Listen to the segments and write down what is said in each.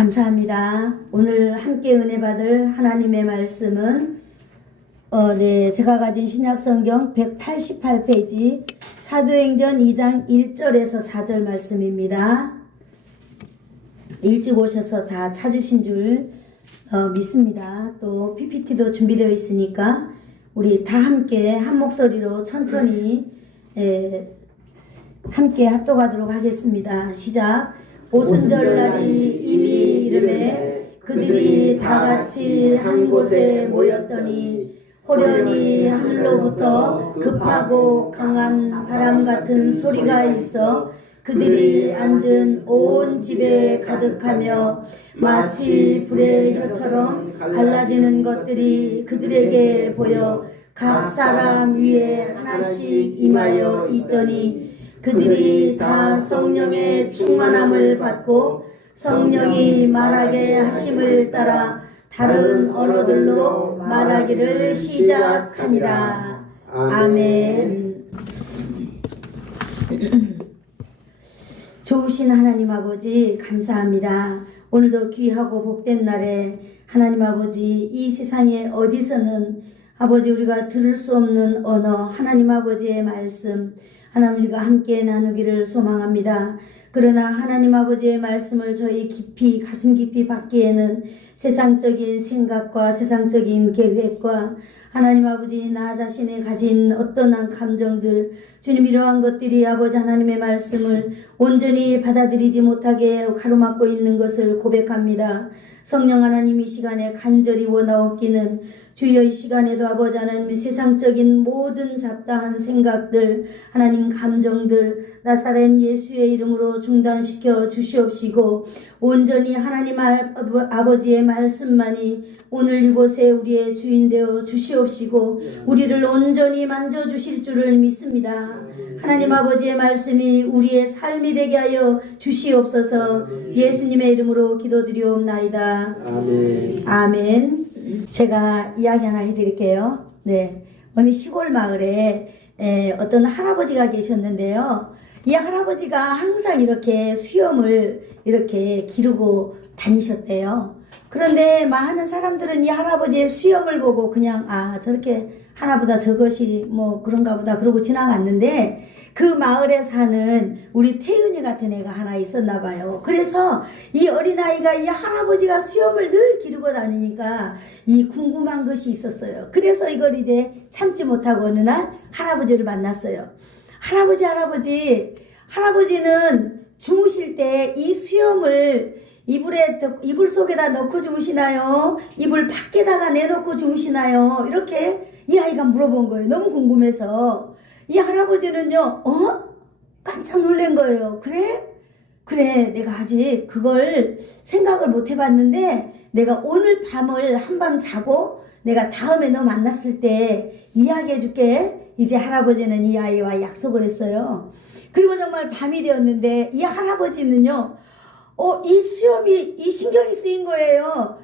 감사합니다. 오늘 함께 은혜 받을 하나님의 말씀은 제가 가진 신약성경 188페이지 사도행전 2장 1절에서 4절 말씀입니다. 일찍 오셔서 다 찾으신 줄 믿습니다. 또 PPT도 준비되어 있으니까 우리 다 함께 한 목소리로 천천히 함께 합독하도록 하겠습니다. 시작. 오순절날이 이미 이르매 그들이 다같이 한 곳에 모였더니 호련히 하늘로부터 급하고 강한 바람 같은 소리가 있어 그들이 앉은 온 집에 가득하며 마치 불의 혀처럼 갈라지는 것들이 그들에게 보여 각 사람 위에 하나씩 임하여 있더니 그들이 다 성령의 충만함을 받고 성령이 말하게 하심을 따라 다른 언어들로 말하기를 시작하니라. 아멘. 좋으신 하나님 아버지 감사합니다. 오늘도 귀하고 복된 날에 하나님 아버지 이 세상에 어디서는 아버지 우리가 들을 수 없는 언어 하나님 아버지의 말씀 하나님 우리가 함께 나누기를 소망합니다. 그러나 하나님 아버지의 말씀을 저희 깊이 가슴 깊이 받기에는 세상적인 생각과 세상적인 계획과 하나님 아버지 나 자신이 가진 어떠한 감정들 주님 이러한 것들이 아버지 하나님의 말씀을 온전히 받아들이지 못하게 가로막고 있는 것을 고백합니다. 성령 하나님 이 시간에 간절히 원하옵기는 주여 이 시간에도 아버지 하나님의 세상적인 모든 잡다한 생각들 하나님 감정들 나사렛 예수의 이름으로 중단시켜 주시옵시고 온전히 하나님 아버지의 말씀만이 오늘 이곳에 우리의 주인 되어 주시옵시고 우리를 온전히 만져주실 줄을 믿습니다. 하나님 아버지의 말씀이 우리의 삶이 되게 하여 주시옵소서. 예수님의 이름으로 기도드리옵나이다. 아멘. 아멘. 제가 이야기 하나 해드릴게요. 네, 어느 시골 마을에 어떤 할아버지가 계셨는데요. 이 할아버지가 항상 이렇게 수염을 이렇게 기르고 다니셨대요. 그런데 많은 사람들은 이 할아버지의 수염을 보고 그냥 저렇게 하나보다 저것이 뭐 그런가 보다 그러고 지나갔는데 그 마을에 사는 우리 태윤이 같은 애가 하나 있었나 봐요. 그래서 이 어린아이가 이 할아버지가 수염을 늘 기르고 다니니까 이 궁금한 것이 있었어요. 그래서 이걸 이제 참지 못하고 어느 날 할아버지를 만났어요. 할아버지는 주무실 때 이 수염을 이불 속에다 넣고 주무시나요? 이불 밖에다가 내놓고 주무시나요? 이렇게 이 아이가 물어본 거예요. 너무 궁금해서. 이 할아버지는요, 깜짝 놀란 거예요. 그래, 내가 아직 그걸 생각을 못 해봤는데, 내가 오늘 밤을 한밤 자고, 내가 다음에 너 만났을 때 이야기해 줄게. 이제 할아버지는 이 아이와 약속을 했어요. 그리고 정말 밤이 되었는데, 이 할아버지는요, 이 수염이, 이 신경이 쓰인 거예요.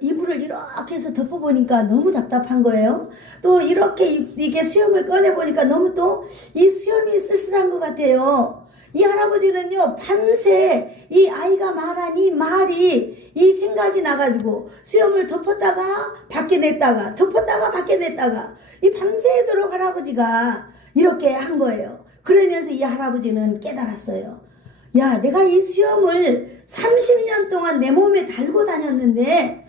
이불을 이렇게 해서 덮어보니까 너무 답답한 거예요. 또 이렇게 이게 수염을 꺼내보니까 너무 또 이 수염이 쓸쓸한 것 같아요. 이 할아버지는요, 밤새 이 아이가 말한 이 말이 이 생각이 나가지고 수염을 덮었다가 밖에 냈다가 덮었다가 밖에 냈다가 이 밤새도록 할아버지가 이렇게 한 거예요. 그러면서 이 할아버지는 깨달았어요. 야, 내가 이 수염을 30년 동안 내 몸에 달고 다녔는데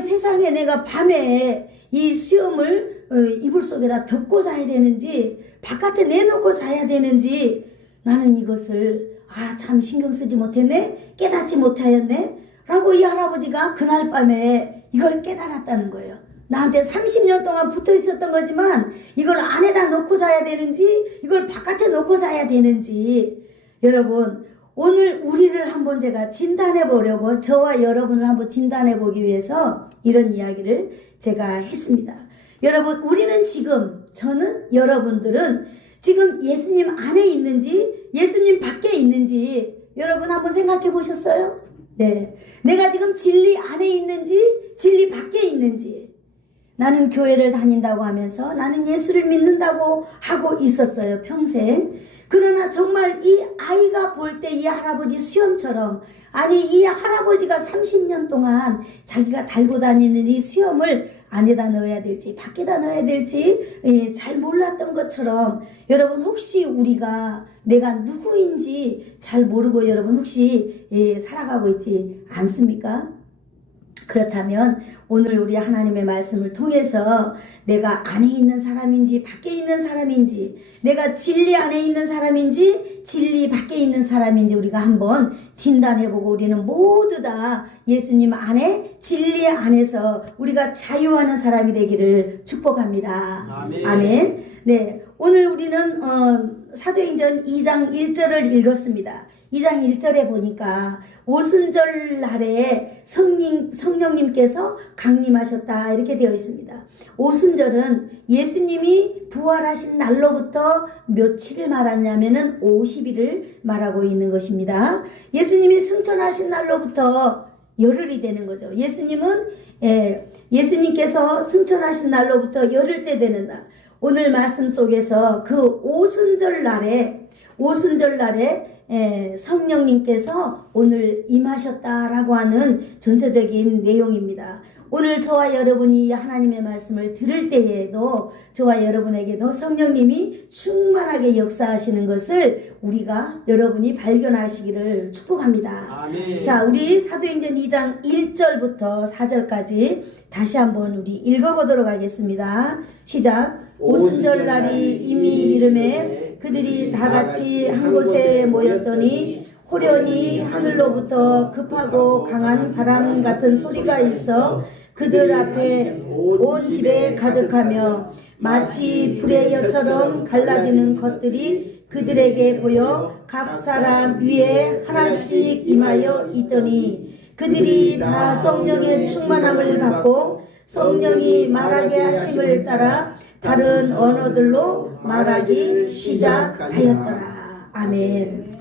세상에 내가 밤에 이 수염을 이불 속에다 덮고 자야 되는지 바깥에 내놓고 자야 되는지 나는 이것을 참 신경 쓰지 못했네, 깨닫지 못하였네 라고 이 할아버지가 그날 밤에 이걸 깨달았다는 거예요. 나한테 30년 동안 붙어 있었던 거지만 이걸 안에다 넣고 자야 되는지 이걸 바깥에 넣고 자야 되는지 여러분 오늘 우리를 한번 제가 진단해 보려고 저와 여러분을 한번 진단해 보기 위해서 이런 이야기를 제가 했습니다. 여러분 우리는 지금 저는 여러분들은 지금 예수님 안에 있는지 예수님 밖에 있는지 여러분 한번 생각해 보셨어요? 네, 내가 지금 진리 안에 있는지 진리 밖에 있는지 나는 교회를 다닌다고 하면서 나는 예수를 믿는다고 하고 있었어요 평생. 그러나 정말 이 아이가 볼 때 이 할아버지 수염처럼, 아니 이 할아버지가 30년 동안 자기가 달고 다니는 이 수염을 안에다 넣어야 될지 밖에다 넣어야 될지 잘 몰랐던 것처럼, 여러분 혹시 우리가 내가 누구인지 잘 모르고 여러분 혹시 살아가고 있지 않습니까? 그렇다면 오늘 우리 하나님의 말씀을 통해서 내가 안에 있는 사람인지 밖에 있는 사람인지, 내가 진리 안에 있는 사람인지 진리 밖에 있는 사람인지 우리가 한번 진단해보고, 우리는 모두 다 예수님 안에 진리 안에서 우리가 자유하는 사람이 되기를 축복합니다. 아멘. 아멘. 네, 오늘 우리는 사도행전 2장 1절을 읽었습니다. 2장 1절에 보니까 오순절 날에 성령님께서 강림하셨다 이렇게 되어 있습니다. 오순절은 예수님이 부활하신 날로부터 며칠을 말하냐면은 50일을 말하고 있는 것입니다. 예수님이 승천하신 날로부터 열흘이 되는 거죠. 예수님께서 승천하신 날로부터 열흘째 되는 날. 오늘 말씀 속에서 그 오순절 날에 성령님께서 오늘 임하셨다라고 하는 전체적인 내용입니다. 오늘 저와 여러분이 하나님의 말씀을 들을 때에도 저와 여러분에게도 성령님이 충만하게 역사하시는 것을 여러분이 발견하시기를 축복합니다. 아멘. 자, 우리 사도행전 2장 1절부터 4절까지 다시 한번 우리 읽어보도록 하겠습니다. 시작. 오순절 날이 이미 이름에 그들이 다 같이 한 곳에 모였더니 호련히 하늘로부터 급하고 강한 바람 같은 소리가 있어 그들 앞에 온 집에 가득하며 마치 불의 엿처럼 갈라지는 것들이 그들에게 보여 각 사람 위에 하나씩 임하여 있더니 그들이 다 성령의 충만함을 받고 성령이 말하게 하심을 따라 다른 언어들로 말하기 시작하였더라. 아멘.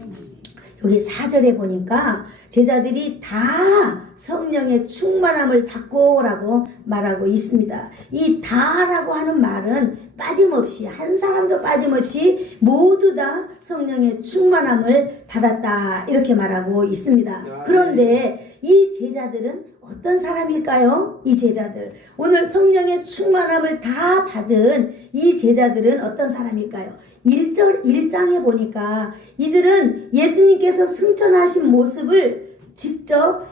여기 4절에 보니까 제자들이 다 성령의 충만함을 받고라고 말하고 있습니다. 이 다라고 하는 말은 빠짐없이, 한 사람도 빠짐없이 모두 다 성령의 충만함을 받았다 이렇게 말하고 있습니다. 그런데 이 제자들은 어떤 사람일까요? 이 제자들, 오늘 성령의 충만함을 다 받은 이 제자들은 어떤 사람일까요? 1장에 보니까 이들은 예수님께서 승천하신 모습을 직접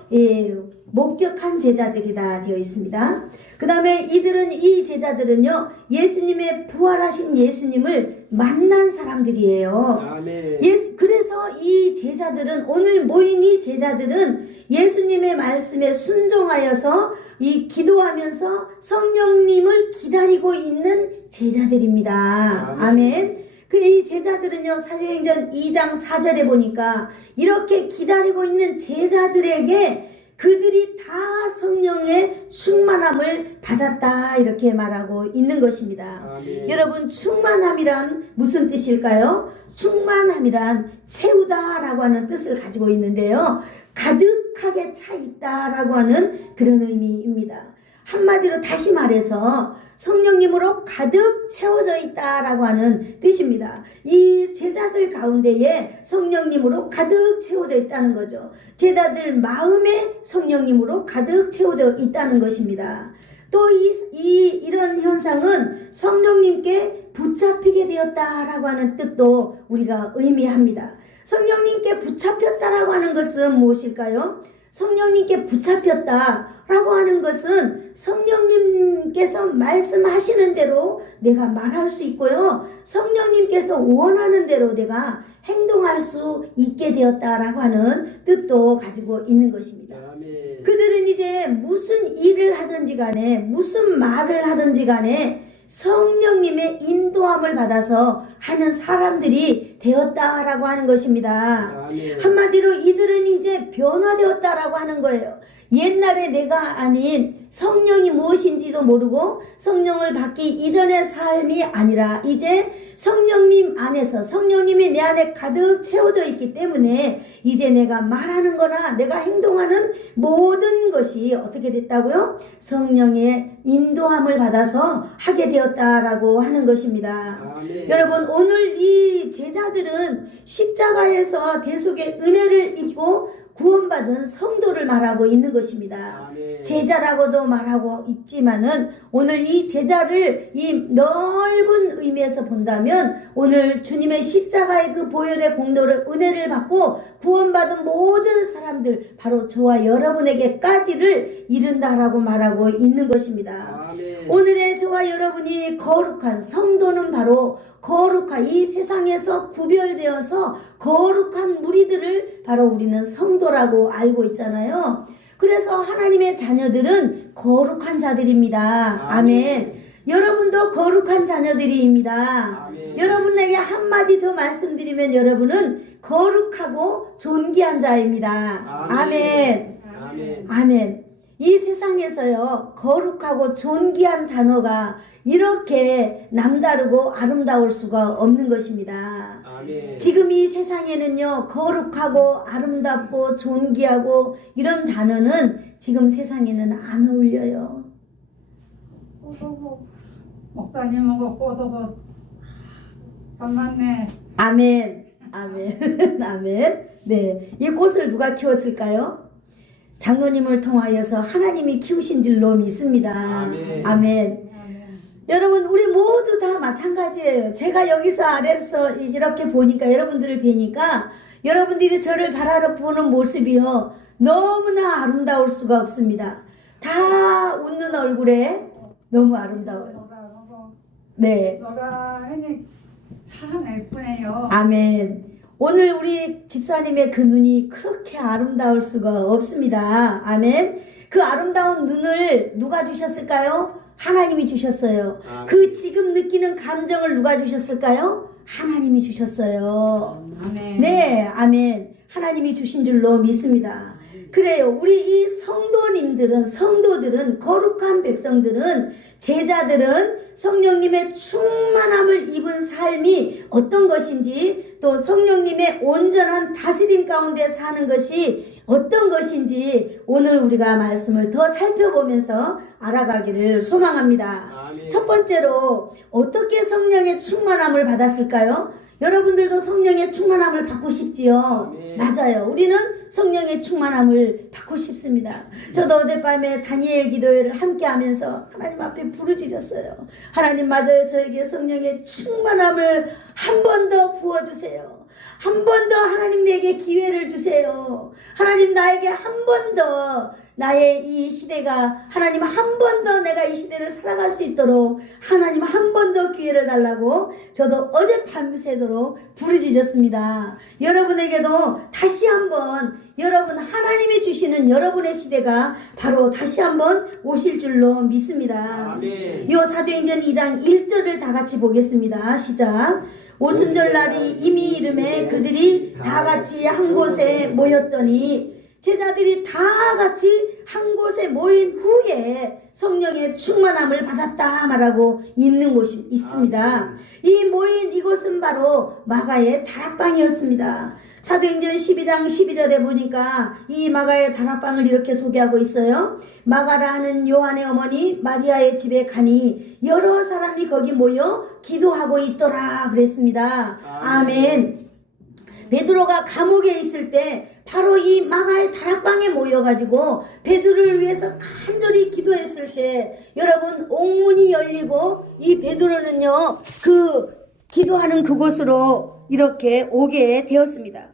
목격한 제자들이다 되어 있습니다. 그 다음에 이 제자들은요, 예수님의 부활하신 예수님을 만난 사람들이에요. 아멘. 그래서 이 제자들은, 오늘 모인 이 제자들은 예수님의 말씀에 순종하여서 기도하면서 성령님을 기다리고 있는 제자들입니다. 아멘. 이 제자들은요, 사도행전 2장 4절에 보니까 이렇게 기다리고 있는 제자들에게 그들이 다 성령의 충만함을 받았다 이렇게 말하고 있는 것입니다. 아멘. 여러분, 충만함이란 무슨 뜻일까요? 충만함이란 채우다라고 하는 뜻을 가지고 있는데요, 가득하게 차 있다라고 하는 그런 의미입니다. 한마디로 다시 말해서 성령님으로 가득 채워져 있다라고 하는 뜻입니다. 이 제자들 가운데에 성령님으로 가득 채워져 있다는 거죠. 제자들 마음에 성령님으로 가득 채워져 있다는 것입니다. 또 이런 현상은 성령님께 붙잡히게 되었다라고 하는 뜻도 우리가 의미합니다. 성령님께 붙잡혔다라고 하는 것은 무엇일까요? 성령님께 붙잡혔다라고 하는 것은 성령님께서 말씀하시는 대로 내가 말할 수 있고요, 성령님께서 원하는 대로 내가 행동할 수 있게 되었다라고 하는 뜻도 가지고 있는 것입니다. 아멘. 그들은 이제 무슨 일을 하든지 간에, 무슨 말을 하든지 간에 성령님의 인도함을 받아서 하는 사람들이 되었다라고 하는 것입니다. 아멘. 한마디로 이들은 이제 변화되었다라고 하는 거예요. 옛날에 내가 아닌 성령이 무엇인지도 모르고 성령을 받기 이전의 삶이 아니라 이제 성령님 안에서 성령님이 내 안에 가득 채워져 있기 때문에 이제 내가 말하는 거나 내가 행동하는 모든 것이 어떻게 됐다고요? 성령의 인도함을 받아서 하게 되었다라고 하는 것입니다. 아멘. 여러분, 오늘 이 제자들은 십자가에서 대속의 은혜를 입고 구원받은 성도를 말하고 있는 것입니다. 아멘. 제자라고도 말하고 있지만은 오늘 이 제자를 이 넓은 의미에서 본다면 오늘 주님의 십자가의 그 보혈의 공로를 은혜를 받고 구원받은 모든 사람들, 바로 저와 여러분에게까지를 이른다라고 말하고 있는 것입니다. 아멘. 오늘의 저와 여러분이 거룩한 성도는 바로 거룩한 이 세상에서 구별되어서 거룩한 무리들을 바로 우리는 성도라고 알고 있잖아요. 그래서 하나님의 자녀들은 거룩한 자들입니다. 아멘. 여러분도 거룩한 자녀들입니다. 아멘. 여러분에게 한마디 더 말씀드리면 여러분은 거룩하고 존귀한 자입니다. 아멘. 아멘. 아멘. 이 세상에서요, 거룩하고 존귀한 단어가 이렇게 남다르고 아름다울 수가 없는 것입니다. 아멘. 지금 이 세상에는요, 거룩하고 아름답고 존귀하고 이런 단어는 지금 세상에는 안 어울려요. 꼬도고 목사님하고 꼬도고 반갑네. 아멘. 아멘. 아멘. 네. 이 꽃을 누가 키웠을까요? 장로님을 통하여서 하나님이 키우신 줄로 믿습니다. 아멘. 아멘. 여러분, 우리 모두 다 마찬가지예요. 제가 여기서 아래서 이렇게 보니까, 여러분들을 뵈니까 여러분들이 저를 바라보는 모습이요, 너무나 아름다울 수가 없습니다. 다 웃는 얼굴에 너무 아름다워요. 네. 너가 하니 참 예쁘네요. 아멘. 오늘 우리 집사님의 그 눈이 그렇게 아름다울 수가 없습니다. 아멘. 그 아름다운 눈을 누가 주셨을까요? 하나님이 주셨어요. 아멘. 그 지금 느끼는 감정을 누가 주셨을까요? 하나님이 주셨어요. 아멘. 네, 아멘. 하나님이 주신 줄로 믿습니다. 그래요. 우리 이 성도들은, 거룩한 백성들은, 제자들은 성령님의 충만함을 입은 삶이 어떤 것인지, 또 성령님의 온전한 다스림 가운데 사는 것이 어떤 것인지 오늘 우리가 말씀을 더 살펴보면서 알아가기를 소망합니다. 아멘. 첫 번째로 어떻게 성령의 충만함을 받았을까요? 여러분들도 성령의 충만함을 받고 싶지요? 아멘. 맞아요. 우리는 성령의 충만함을 받고 싶습니다. 저도 어젯밤에 다니엘 기도회를 함께 하면서 하나님 앞에 부르짖었어요. 하나님, 맞아요. 저에게 성령의 충만함을 한 번 더 부어주세요. 한 번 더 하나님 내게 기회를 주세요. 하나님, 나에게 한 번 더 나의 이 시대가, 하나님 한 번 더 내가 이 시대를 살아갈 수 있도록 하나님 한 번 더 기회를 달라고 저도 어제 밤새도록 부르짖었습니다. 여러분에게도 다시 한번 여러분, 하나님이 주시는 여러분의 시대가 바로 다시 한번 오실 줄로 믿습니다. 아멘. 이 사도행전 2장 1절을 다 같이 보겠습니다. 시작. 오순절 날이 이미 이름에 그들이 다 같이 한 곳에 모였더니, 제자들이 다 같이 한 곳에 모인 후에 성령의 충만함을 받았다 말하고 있는 곳이 있습니다. 이 모인 이곳은 바로 마가의 다락방이었습니다. 사도행전 12장 12절에 보니까 이 마가의 다락방을 이렇게 소개하고 있어요. 마가라 하는 요한의 어머니 마리아의 집에 가니 여러 사람이 거기 모여 기도하고 있더라 그랬습니다. 아멘. 베드로가 감옥에 있을 때 바로 이 마가의 다락방에 모여가지고 베드로를 위해서 간절히 기도했을 때 여러분, 옥문이 열리고 이 베드로는요, 그 기도하는 그곳으로 이렇게 오게 되었습니다.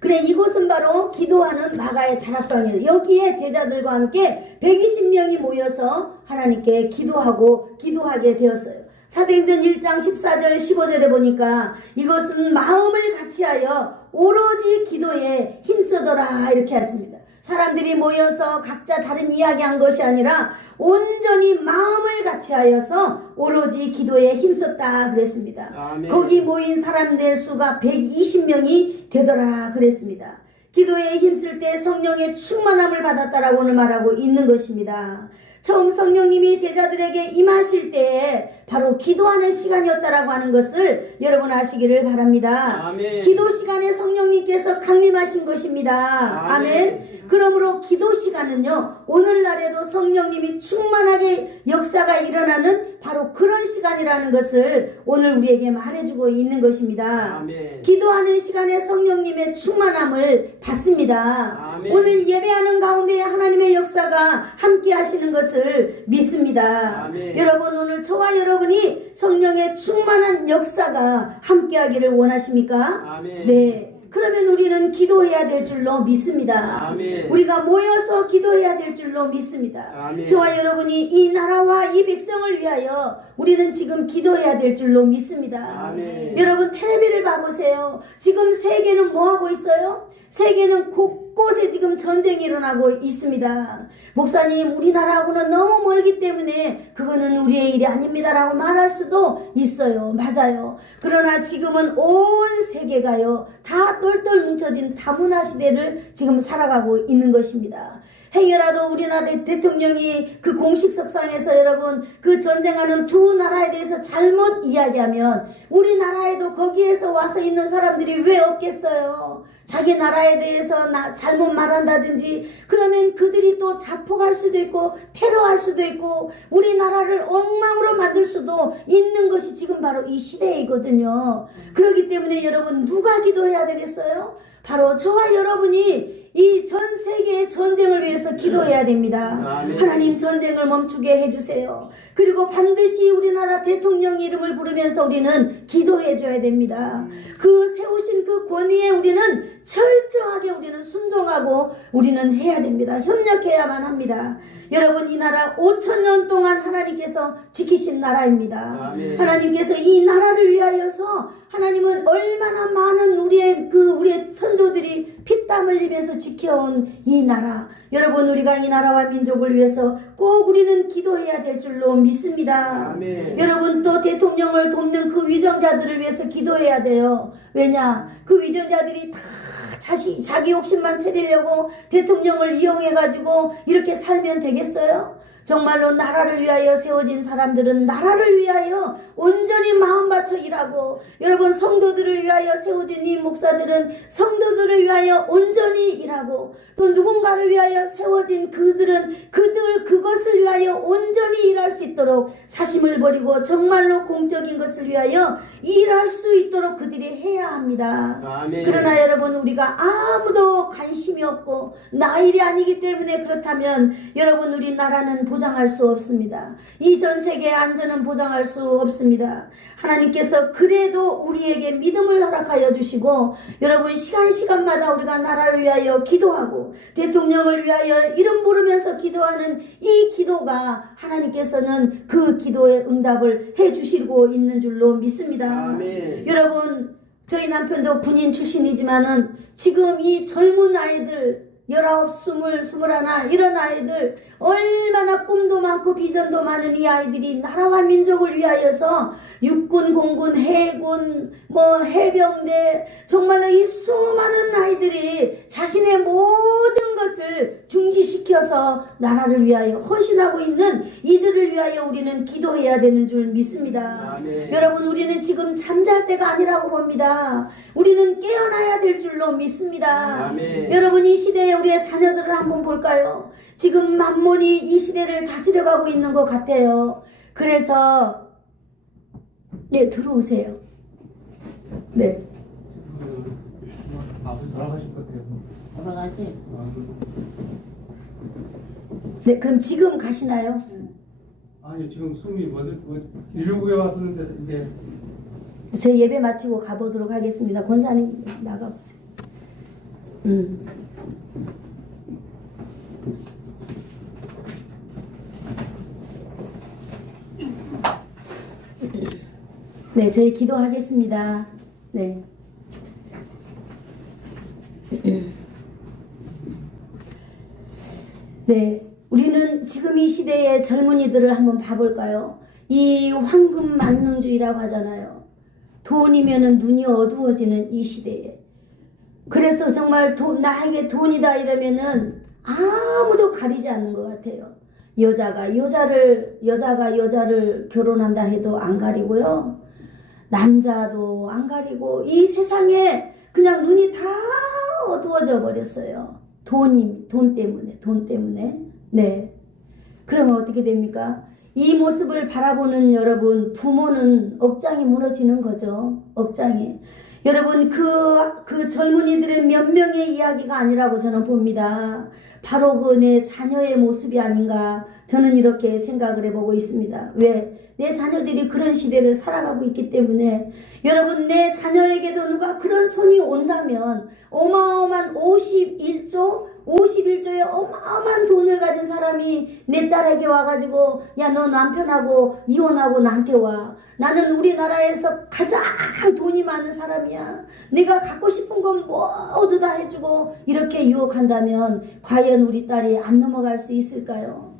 그래, 이곳은 바로 기도하는 마가의 다락방이에요. 여기에 제자들과 함께 120명이 모여서 하나님께 기도하게 되었어요. 사도행전 1장 14절 15절에 보니까 이것은 마음을 같이하여 오로지 기도에 힘쓰더라 이렇게 했습니다. 사람들이 모여서 각자 다른 이야기한 것이 아니라 온전히 마음을 같이하여서 오로지 기도에 힘썼다 그랬습니다. 아멘. 거기 모인 사람들 수가 120명이 되더라 그랬습니다. 기도에 힘쓸 때 성령의 충만함을 받았다라고 오늘 말하고 있는 것입니다. 처음 성령님이 제자들에게 임하실 때 바로 기도하는 시간이었다라고 하는 것을 여러분 아시기를 바랍니다. 아멘. 기도 시간에 성령님께서 강림하신 것입니다. 아멘. 그러므로 기도 시간은요, 오늘날에도 성령님이 충만하게 역사가 일어나는 바로 그런 시간이라는 것을 오늘 우리에게 말해주고 있는 것입니다. 아멘. 기도하는 시간에 성령님의 충만함을 받습니다. 아멘. 오늘 예배하는 가운데 하나님의 역사가 함께 하시는 것을 믿습니다. 아멘. 여러분, 오늘 저와 여러분이 성령의 충만한 역사가 함께 하기를 원하십니까? 아멘. 네. 그러면 우리는 기도해야 될 줄로 믿습니다. 아멘. 우리가 모여서 기도해야 될 줄로 믿습니다. 아멘. 저와 여러분이 이 나라와 이 백성을 위하여 우리는 지금 기도해야 될 줄로 믿습니다. 아멘. 여러분, 텔레비를 봐보세요. 지금 세계는 뭐 하고 있어요? 세계는 곳곳에 지금 전쟁이 일어나고 있습니다. 목사님, 우리나라하고는 너무 멀기 때문에 그거는 우리의 일이 아닙니다라고 말할 수도 있어요. 맞아요. 그러나 지금은 온 세계가요, 다 똘똘 뭉쳐진 다문화 시대를 지금 살아가고 있는 것입니다. 행여라도 우리나라 대통령이 그 공식 석상에서 여러분 그 전쟁하는 두 나라에 대해서 잘못 이야기하면 우리나라에도 거기에서 와서 있는 사람들이 왜 없겠어요? 자기 나라에 대해서 잘못 말한다든지 그러면 그들이 또 자폭할 수도 있고 테러할 수도 있고 우리나라를 엉망으로 만들 수도 있는 것이 지금 바로 이 시대이거든요. 그렇기 때문에 여러분, 누가 기도해야 되겠어요? 바로 저와 여러분이 이 전 세계의 전쟁을 위해서 기도해야 됩니다. 아멘. 하나님, 전쟁을 멈추게 해주세요. 그리고 반드시 우리나라 대통령 이름을 부르면서 우리는 기도해 줘야 됩니다. 그 세우신 그 권위에 우리는 철저하게 우리는 순종하고 우리는 해야 됩니다. 협력해야만 합니다. 여러분, 이 나라 5,000년 동안 하나님께서 지키신 나라입니다. 아멘. 하나님께서 이 나라를 위하여서 하나님은 얼마나 많은 우리의 선조들이 피땀 흘리면서 지켜온 이 나라. 여러분, 우리가 이 나라와 민족을 위해서 꼭 우리는 기도해야 될 줄로 믿습니다. 아멘. 여러분, 또 대통령을 돕는 그 위정자들을 위해서 기도해야 돼요. 왜냐? 그 위정자들이 다 자기 욕심만 채리려고 대통령을 이용해가지고 이렇게 살면 되겠어요? 정말로 나라를 위하여 세워진 사람들은 나라를 위하여 온전히 마음 바쳐 일하고, 여러분, 성도들을 위하여 세워진 이 목사들은 성도들을 위하여 온전히 일하고, 또 누군가를 위하여 세워진 그들은 그것을 위하여 온전히 일할 수 있도록 사심을 버리고 정말로 공적인 것을 위하여 일할 수 있도록 그들이 해야 합니다. 아멘. 그러나 여러분, 우리가 아무도 관심이 없고 나 일이 아니기 때문에 그렇다면 여러분, 우리 나라는 보장할 수 없습니다. 이 전 세계의 안전은 보장할 수 없습니다. 하나님께서 그래도 우리에게 믿음을 허락하여 주시고, 여러분, 시간마다 우리가 나라를 위하여 기도하고 대통령을 위하여 이름 부르면서 기도하는 이 기도가 하나님께서는 그 기도의 응답을 해 주시고 있는 줄로 믿습니다. 아멘. 여러분, 저희 남편도 군인 출신이지만은 지금 이 젊은 아이들 19, 20, 21 이런 아이들, 얼마나 꿈도 많고 비전도 많은 이 아이들이 나라와 민족을 위하여서 육군, 공군, 해군, 해병대, 정말로 이 수많은 아이들이 자신의 모든 것을 중지시켜서 나라를 위하여 헌신하고 있는 이들을 위하여 우리는 기도해야 되는 줄 믿습니다. 아멘. 여러분, 우리는 지금 잠잘 때가 아니라고 봅니다. 우리는 깨어나야 될 줄로 믿습니다. 아멘. 여러분, 이 시대에 우리의 자녀들을 한번 볼까요? 지금 만몬이 이 시대를 다스려가고 있는 것 같아요. 그래서 네, 들어오세요. 네. 아버지 돌아가실 것 같아요. 돌아가지. 네, 그럼 지금 가시나요? 아니 지금 숨이 119에 왔었는데 이제 제 예배 마치고 가보도록 하겠습니다. 권사님 나가보세요. 네, 저희 기도하겠습니다. 네. 네, 우리는 지금 이 시대의 젊은이들을 한번 봐볼까요? 이 황금 만능주의라고 하잖아요. 돈이면은 눈이 어두워지는 이 시대에. 그래서 정말 나에게 돈이다 이러면은 아무도 가리지 않는 것 같아요. 여자가 여자를 결혼한다 해도 안 가리고요. 남자도 안 가리고 이 세상에 그냥 눈이 다 어두워져 버렸어요. 돈 때문에. 네. 그러면 어떻게 됩니까? 이 모습을 바라보는 여러분, 부모는 억장이 무너지는 거죠. 억장이. 여러분, 그 젊은이들의 몇 명의 이야기가 아니라고 저는 봅니다. 바로 그 내 자녀의 모습이 아닌가 저는 이렇게 생각을 해보고 있습니다. 왜? 내 자녀들이 그런 시대를 살아가고 있기 때문에 여러분, 내 자녀에게도 누가 그런 손이 온다면 어마어마한 51조의 어마어마한 돈을 가진 사람이 내 딸에게 와가지고 야, 너 남편하고 이혼하고 나한테 와. 나는 우리나라에서 가장 돈이 많은 사람이야. 네가 갖고 싶은 건 모두 다 해주고 이렇게 유혹한다면 과연 우리 딸이 안 넘어갈 수 있을까요?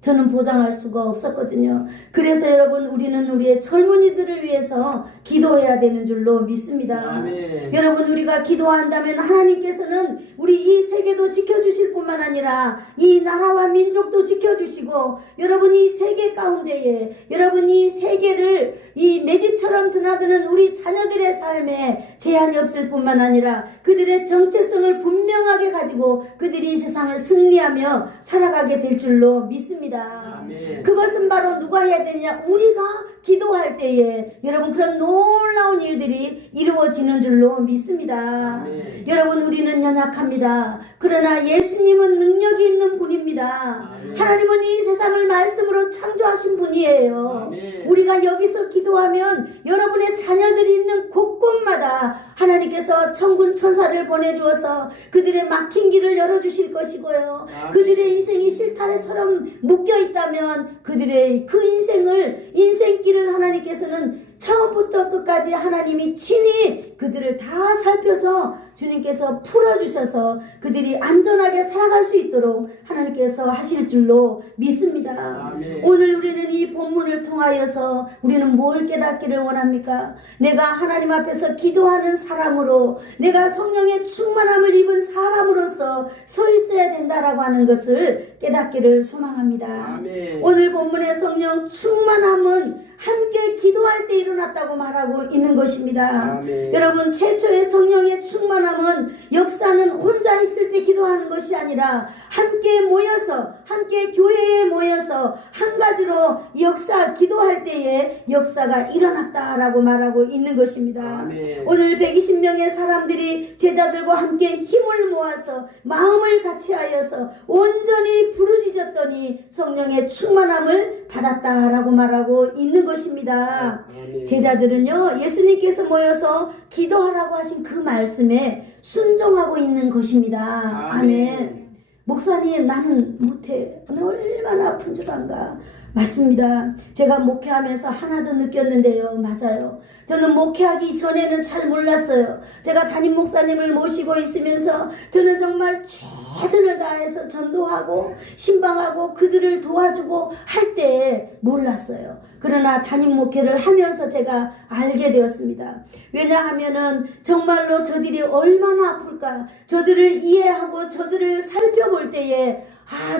저는 보장할 수가 없었거든요. 그래서 여러분, 우리는 우리의 젊은이들을 위해서 기도해야 되는 줄로 믿습니다. 아멘. 여러분, 우리가 기도한다면 하나님께서는 우리 이 세계도 지켜주실 뿐만 아니라 이 나라와 민족도 지켜주시고, 여러분 이 세계 가운데에 여러분 이 세계를 이 내 집처럼 드나드는 우리 자녀들의 삶에 제한이 없을 뿐만 아니라 그들의 정체성을 분명하게 가지고 그들이 이 세상을 승리하며 살아가게 될 줄로 믿습니다. 아멘. 그것은 바로 누가 해야 되느냐? 우리가 기도할 때에 여러분 그런 놀라운 일들이 이루어지는 줄로 믿습니다. 아멘. 여러분, 우리는 연약합니다. 그러나 예수님은 능력이 있는 분입니다. 아멘. 하나님은 이 세상을 말씀으로 창조하신 분이에요. 아멘. 우리가 여기서 기도하면 여러분의 자녀들이 있는 곳곳마다 하나님께서 천군 천사를 보내주어서 그들의 막힌 길을 열어주실 것이고요. 아멘. 그들의 인생이 실타래처럼 묶여있다면 그들의 그 인생길을 하나님께서는 처음부터 끝까지 하나님이 친히 그들을 다 살펴서 주님께서 풀어주셔서 그들이 안전하게 살아갈 수 있도록 하나님께서 하실 줄로 믿습니다. 아멘. 오늘 우리는 이 본문을 통하여서 우리는 뭘 깨닫기를 원합니까? 내가 하나님 앞에서 기도하는 사람으로, 내가 성령의 충만함을 입은 사람으로서 서 있어야 된다라고 하는 것을 깨닫기를 소망합니다. 아멘. 오늘 본문의 성령 충만함은 함께 기도할 때 일어났다고 말하고 있는 것입니다. 아멘. 여러분, 최초의 성령의 충만함은 역사는 혼자 있을 때 기도하는 것이 아니라 함께 모여서, 함께 교회에 모여서 한 가지로 기도할 때에 역사가 일어났다라고 말하고 있는 것입니다. 아멘. 오늘 120명의 사람들이 제자들과 함께 힘을 모아서 마음을 같이하여서 온전히 부르짖었더니 성령의 충만함을 받았다라고 말하고 있는 것입니다. 아멘. 제자들은요, 예수님께서 모여서 기도하라고 하신 그 말씀에 순종하고 있는 것입니다. 아멘. 목사님, 나는 못해. 얼마나 아픈 줄 안가. 맞습니다. 제가 목회하면서 하나도 느꼈는데요. 맞아요. 저는 목회하기 전에는 잘 몰랐어요. 제가 담임 목사님을 모시고 있으면서 저는 정말 최선을 다해서 전도하고 신방하고 그들을 도와주고 할 때 몰랐어요. 그러나 담임 목회를 하면서 제가 알게 되었습니다. 왜냐하면은 정말로 저들이 얼마나 아플까, 저들을 이해하고 저들을 살펴볼 때에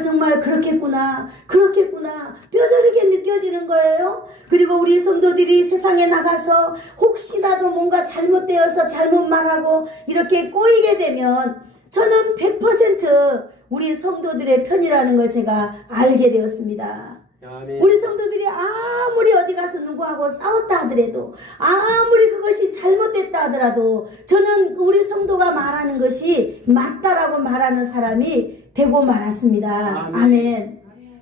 정말 그렇겠구나 뼈저리게 느껴지는 거예요. 그리고 우리 성도들이 세상에 나가서 혹시라도 뭔가 잘못되어서 잘못 말하고 이렇게 꼬이게 되면 저는 100% 우리 성도들의 편이라는 걸 제가 알게 되었습니다. 아멘. 우리 성도들이 아무리 어디 가서 누구하고 싸웠다 하더라도, 아무리 그것이 잘못됐다 하더라도 저는 우리 성도가 말하는 것이 맞다라고 말하는 사람이 되고 말았습니다. 아멘. 아멘.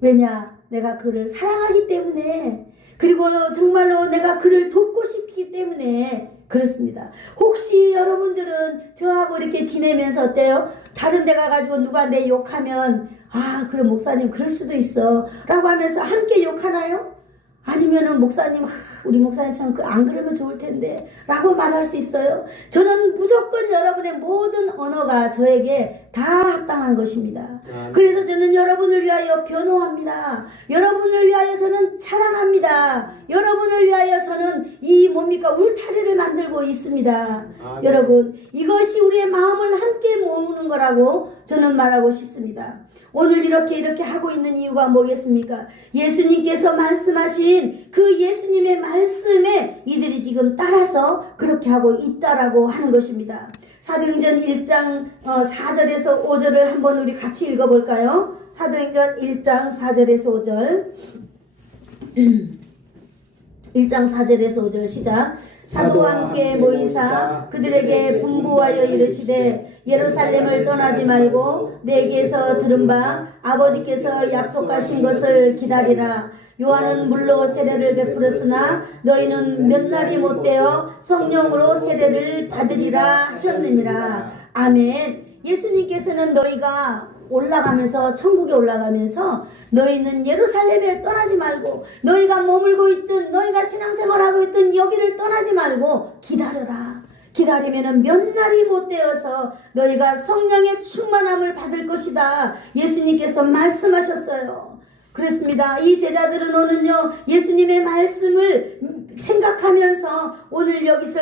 왜냐? 내가 그를 사랑하기 때문에, 그리고 정말로 내가 그를 돕고 싶기 때문에 그렇습니다. 혹시 여러분들은 저하고 이렇게 지내면서 어때요? 다른 데 가가지고 누가 내 욕하면 그럼 목사님 그럴 수도 있어 라고 하면서 함께 욕하나요? 아니면은 목사님 우리 목사님 참 안 그러면 좋을 텐데 라고 말할 수 있어요. 저는 무조건 여러분의 모든 언어가 저에게 다 합당한 것입니다. 그래서 저는 여러분을 위하여 변호합니다. 여러분을 위하여 저는 찬양합니다. 여러분을 위하여 저는 울타리를 만들고 있습니다. 아멘. 여러분, 이것이 우리의 마음을 함께 모으는 거라고 저는 말하고 싶습니다. 오늘 이렇게 하고 있는 이유가 뭐겠습니까? 예수님께서 말씀하신 그 예수님의 말씀에 이들이 지금 따라서 그렇게 하고 있다라고 하는 것입니다. 사도행전 1장 4절에서 5절을 한번 우리 같이 읽어볼까요? 사도행전 1장 4절에서 5절 1장 4절에서 5절 시작. 사도와 함께 모이사 그들에게 분부하여 이르시되 예루살렘을 떠나지 말고 내게서 들은 바 아버지께서 약속하신 것을 기다리라. 요한은 물로 세례를 베풀었으나 너희는 몇 날이 못되어 성령으로 세례를 받으리라 하셨느니라. 아멘. 예수님께서는 너희가 올라가면서 천국에 올라가면서 너희는 예루살렘을 떠나지 말고 너희가 머물고 있든 너희가 신앙생활하고 있든 여기를 떠나지 말고 기다려라. 기다리면은 몇 날이 못 되어서 너희가 성령의 충만함을 받을 것이다. 예수님께서 말씀하셨어요. 그렇습니다. 이 제자들은 오늘요 예수님의 말씀을 생각하면서 오늘 여기서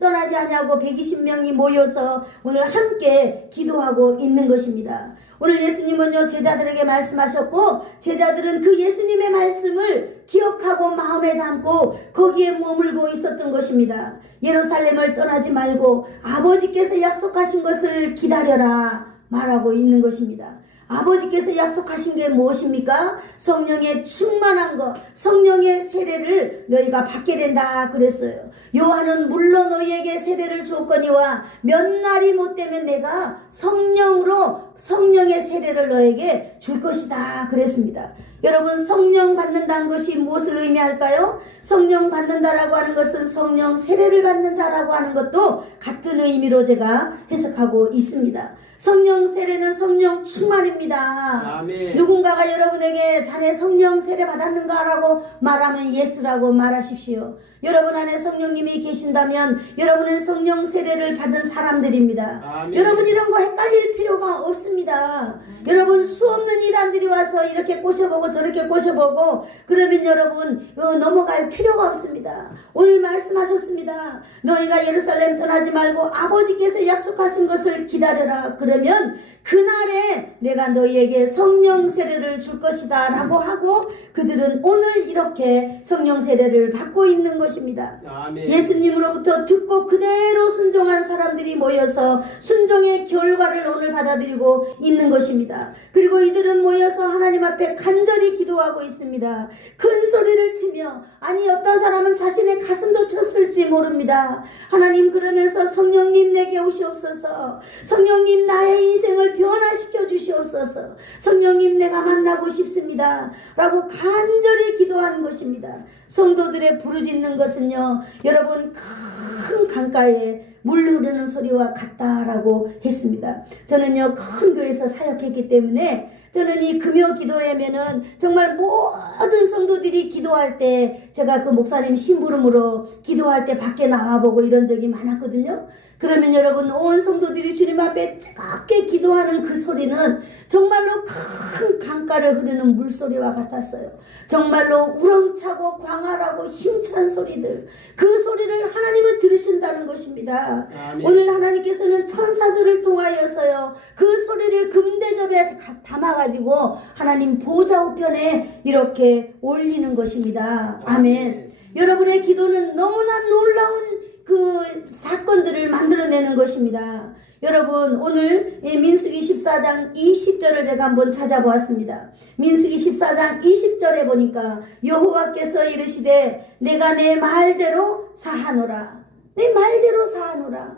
떠나지 않냐고 120명이 모여서 오늘 함께 기도하고 있는 것입니다. 오늘 예수님은요 제자들에게 말씀하셨고 제자들은 그 예수님의 말씀을 기억하고 마음에 담고 거기에 머물고 있었던 것입니다. 예루살렘을 떠나지 말고 아버지께서 약속하신 것을 기다려라 말하고 있는 것입니다. 아버지께서 약속하신 게 무엇입니까? 성령의 충만한 것, 성령의 세례를 너희가 받게 된다 그랬어요. 요한은 물론 너희에게 세례를 주었거니와 몇 날이 못 되면 내가 성령의 세례를 너에게 줄 것이다 그랬습니다. 여러분 성령 받는다는 것이 무엇을 의미할까요? 성령 받는다라고 하는 것은 성령 세례를 받는다라고 하는 것도 같은 의미로 제가 해석하고 있습니다. 성령 세례는 성령 충만입니다. 아멘. 누군가가 여러분에게 자네 성령 세례 받았는가라고 말하면 예스라고 말하십시오. 여러분 안에 성령님이 계신다면 여러분은 성령 세례를 받은 사람들입니다. 아멘. 여러분 이런 거 헷갈릴 필요가 없습니다. 여러분 수없는 이단들이 와서 이렇게 꼬셔보고 저렇게 꼬셔보고 그러면 여러분 넘어갈 필요가 없습니다. 오늘 말씀하셨습니다. 너희가 예루살렘 떠나지 말고 아버지께서 약속하신 것을 기다려라. 그러면 그날에 내가 너희에게 성령 세례를 줄 것이다 라고 하고 그들은 오늘 이렇게 성령 세례를 받고 있는 것입니다. 아멘. 예수님으로부터 듣고 그대로 순종한 사람들이 모여서 순종의 결과를 오늘 받아들이고 있는 것입니다. 그리고 이들은 모여서 하나님 앞에 간절히 기도하고 있습니다. 큰 소리를 치며 아니 어떤 사람은 자신의 가슴도 쳤을지 모릅니다. 하나님 그러면서 성령님 내게 오시옵소서. 성령님 나의 인생을 변화시켜 주시옵소서. 성령님 내가 만나고 싶습니다 라고 간절히 기도하는 것입니다. 성도들의 부르짖는 것은요 여러분 큰 강가에 물 흐르는 소리와 같다라고 했습니다. 저는요 큰 교회에서 사역했기 때문에 저는 이 금요 기도회면은 정말 모든 성도들이 기도할 때 제가 그 목사님 심부름으로 기도할 때 밖에 나와보고 이런 적이 많았거든요. 그러면 여러분 온 성도들이 주님 앞에 뜨겁게 기도하는 그 소리는 정말로 큰 강가를 흐르는 물소리와 같았어요. 정말로 우렁차고 광활하고 힘찬 소리들, 그 소리를 하나님은 들으신다는 것입니다. 아멘. 오늘 하나님께서는 천사들을 통하여서요 그 소리를 금대접에 담아가지고 하나님 보좌 우편에 이렇게 올리는 것입니다. 아멘. 여러분의 기도는 너무나 놀라운 그 사건들을 만들어내는 것입니다. 여러분 오늘 민수기 14장 20절을 제가 한번 찾아보았습니다. 민수기 14장 20절에 보니까 여호와께서 이르시되 내가 내 말대로 사하노라. 내 말대로 사하노라.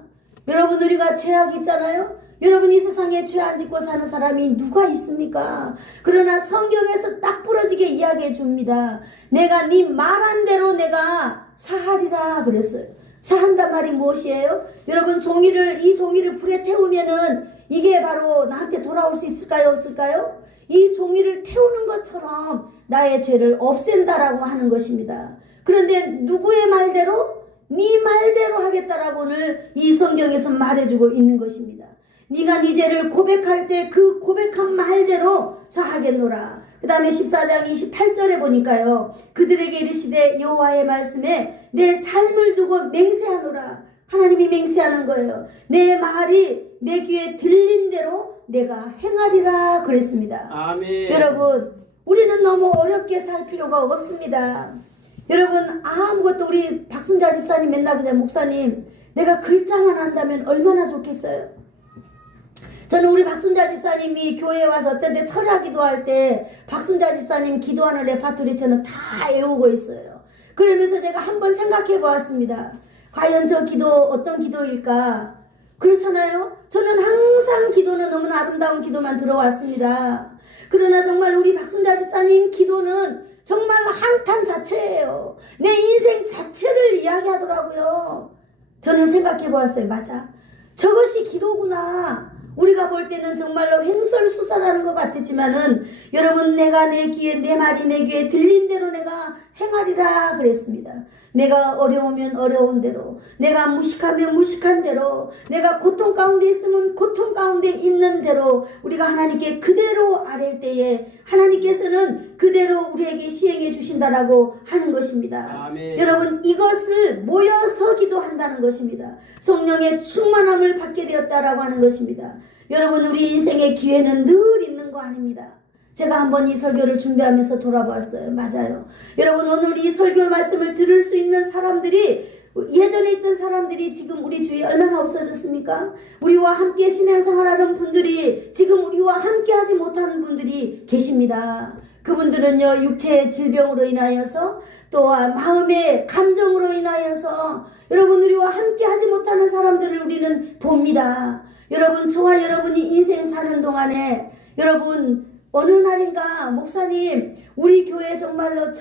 여러분 우리가 죄악 있잖아요. 여러분 이 세상에 죄 안 짓고 사는 사람이 누가 있습니까? 그러나 성경에서 딱 부러지게 이야기해 줍니다. 내가 네 말한 대로 내가 사하리라 그랬어요. 사한단 말이 무엇이에요? 여러분 이 종이를 불에 태우면은 이게 바로 나한테 돌아올 수 있을까요? 없을까요? 이 종이를 태우는 것처럼 나의 죄를 없앤다라고 하는 것입니다. 그런데 누구의 말대로? 네 말대로 하겠다라고 오늘 이 성경에서 말해주고 있는 것입니다. 네가 네 죄를 고백할 때 그 고백한 말대로 사하겠노라. 그 다음에 14장 28절에 보니까요. 그들에게 이르시되 여호와의 말씀에 내 삶을 두고 맹세하노라. 하나님이 맹세하는 거예요. 내 말이 내 귀에 들린 대로 내가 행하리라 그랬습니다. 아멘. 여러분, 우리는 너무 어렵게 살 필요가 없습니다. 여러분, 아무것도 우리 박순자 집사님 맨날 그냥 목사님 내가 글자만 한다면 얼마나 좋겠어요. 저는 우리 박순자 집사님이 교회에 와서 어떤 때 철야 기도할 때 박순자 집사님 기도하는 레파토리 저는 다 외우고 있어요. 그러면서 제가 한번 생각해 보았습니다. 과연 저 기도 어떤 기도일까? 그렇잖아요. 저는 항상 기도는 너무나 아름다운 기도만 들어왔습니다. 그러나 정말 우리 박순자 집사님 기도는 정말 한탄 자체예요. 내 인생 자체를 이야기하더라고요. 저는 생각해 보았어요. 맞아. 저것이 기도구나. 우리가 볼 때는 정말로 횡설수설하는 것 같았지만은 여러분, 내가 내 귀에, 내 말이 내 귀에 들린 대로 내가 행하리라 그랬습니다. 내가 어려우면 어려운 대로, 내가 무식하면 무식한 대로, 내가 고통 가운데 있으면 고통 가운데 있는 대로 우리가 하나님께 그대로 아랠 때에 하나님께서는 그대로 우리에게 시행해 주신다라고 하는 것입니다. 아멘. 여러분, 이것을 모여서 기도한다는 것입니다. 성령의 충만함을 받게 되었다라고 하는 것입니다. 여러분, 우리 인생의 기회는 늘 있는 거 아닙니다. 제가 한번 이 설교를 준비하면서 돌아보았어요. 맞아요. 여러분, 오늘 이 설교 말씀을 들을 수 있는 사람들이, 예전에 있던 사람들이 지금 우리 주위에 얼마나 없어졌습니까? 우리와 함께 신앙생활하는 분들이 지금 우리와 함께 하지 못하는 분들이 계십니다. 그분들은요, 육체의 질병으로 인하여서 또 마음의 감정으로 인하여서 여러분, 우리와 함께 하지 못하는 사람들을 우리는 봅니다. 여러분, 저와 여러분이 인생 사는 동안에 여러분, 어느 날인가 목사님, 우리 교회 정말로